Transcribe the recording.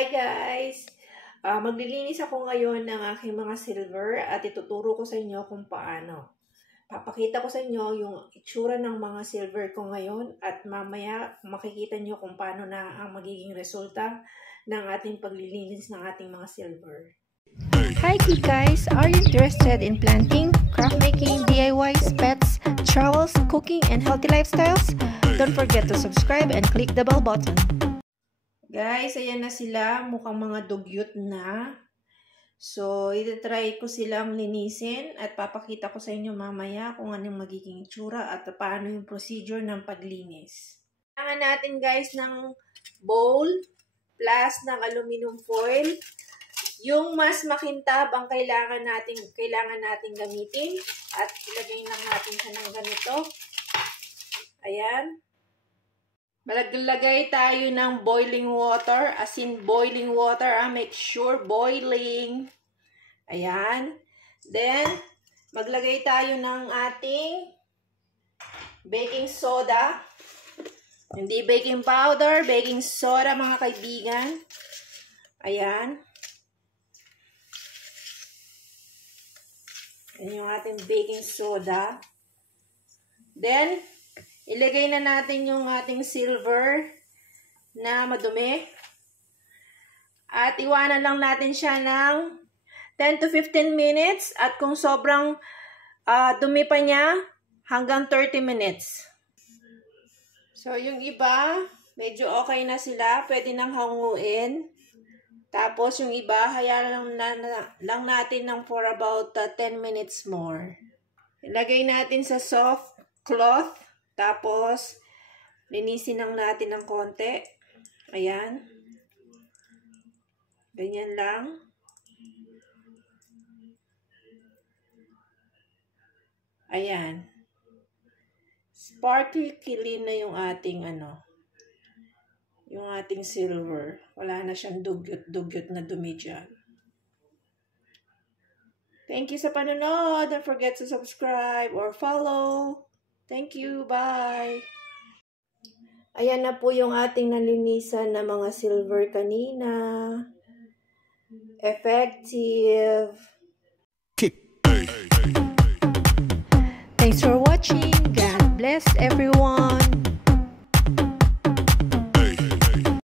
Hi guys! Maglilinis ako ngayon ng aking mga silver at ituturo ko sa inyo kung paano. Papakita ko sa inyo yung itsura ng mga silver ko ngayon at mamaya makikita nyo kung paano na ang magiging resulta ng ating paglilinis ng ating mga silver. Hi guys! Are you interested in planting, craft making, DIYs, pets, travels, cooking, and healthy lifestyles? Don't forget to subscribe and click the bell button. Guys, ayan na sila. Mukhang mga dugyot na. So, itatry ko silang linisin at papakita ko sa inyo mamaya kung anong magiging itsura at paano yung procedure ng paglinis. Kailangan natin guys ng bowl plus ng aluminum foil. Yung mas makintab ang kailangan natin gamitin at ilagay lang natin siya ng ganito. Ayan. Maglagay tayo ng boiling water, as in boiling water, make sure boiling. Ayan. Then, maglagay tayo ng ating baking soda. Hindi baking powder, baking soda mga kaibigan. Ayan. Ayan yung ating baking soda. Then, ilagay na natin yung ating silver na madumi. At iwanan lang natin siya ng 10 to 15 minutes. At kung sobrang dumi pa niya, hanggang 30 minutes. So, yung iba, medyo okay na sila. Pwede nang hanguin. Tapos, yung iba, hayaan lang natin ng for about 10 minutes more. Ilagay natin sa soft cloth. Tapos, linisin lang natin ng konti. Ayan. Ganyan lang. Ayan. Sparkly clean na yung ating yung ating silver. Wala na siyang dugyot na dumi dyan. Thank you sa panonood. Don't forget to subscribe or follow. Thank you. Bye. Ayan na po yung ating nalinisan na mga silver kanina. Effective. Thanks for watching. God bless everyone.